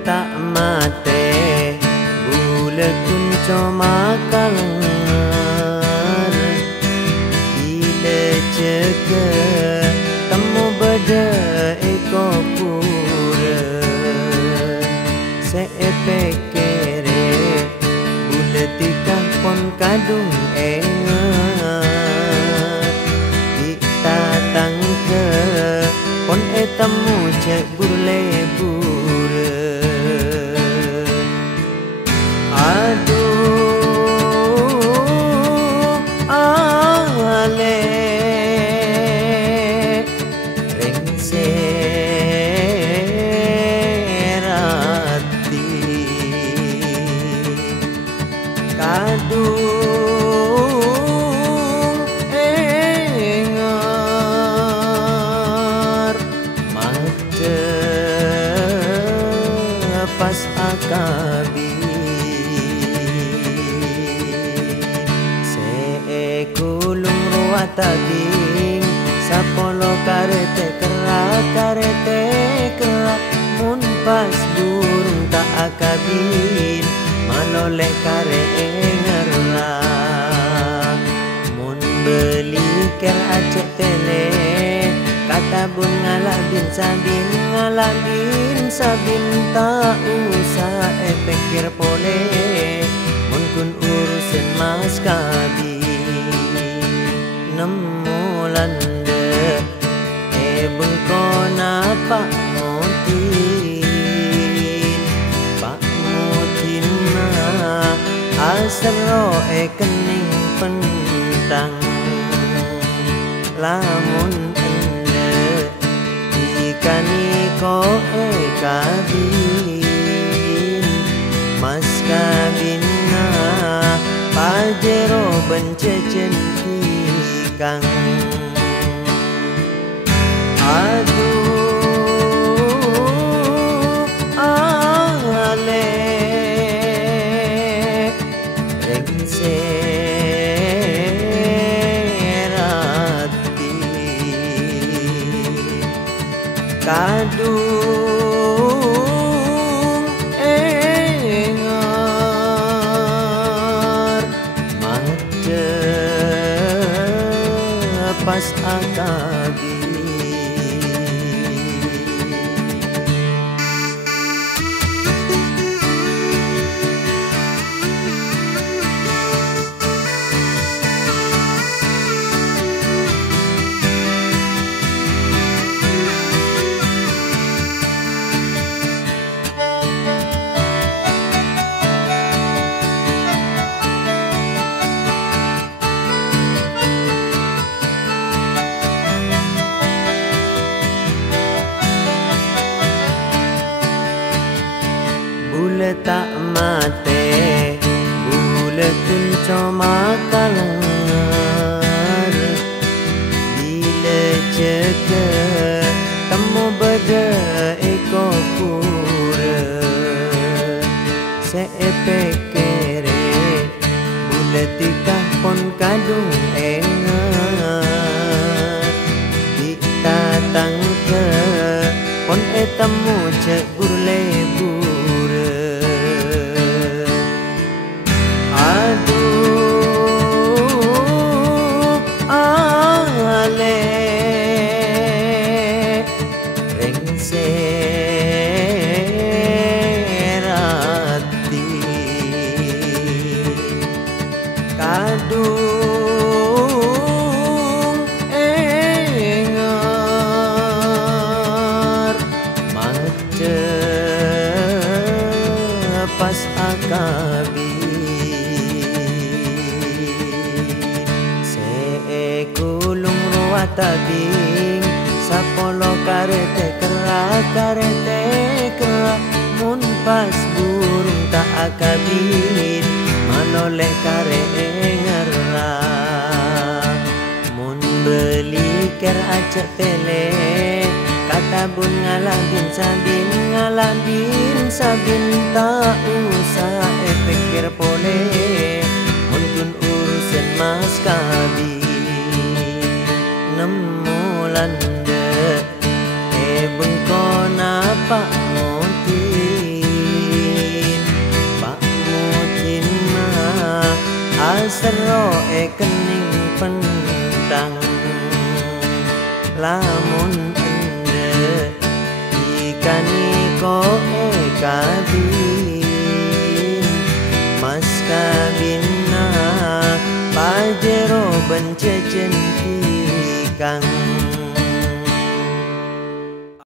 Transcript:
tak mate bule kunco makalengar ile ceke temu beda eko pura sepekere bule tikah pon kadung engat kita tangke pon etemu cek bule bura aduh ale rengserati kadung engar mata pas akabi kulung ruat tabing sapolo karete kerak mun pas burung tak akabin manole kare ngerla mun beli ker acek tele kata bun ngalabin sabin tak usah pikir pole mun kun urusin mas kabin nemu lande bengkona pak mutin na asro kening pentang lamun ende ikani ko kabin mas kabinna pajero bencecen kang aduh ale rengserati kadung engar mata pas akabi bule tak mate bule kunco makalengar bila ceke temu beda eko pura sepekere bule tikah pon kadung engat kita tangke pon etemu cek bule aduh ale rengserati kadung engar mata pas akabi kulung ruat tabing sapolo karete kerak mun pas burung tak akabin manole kare ngerla mun beli ker acek tele kata bun ngalabin sabin tak usah pikir pole mun kun urusin mas kabin nemu lande bengkona pak mutin kening pentang. Lamun ende ikani koe kabin, mas kabinna pajero bencecen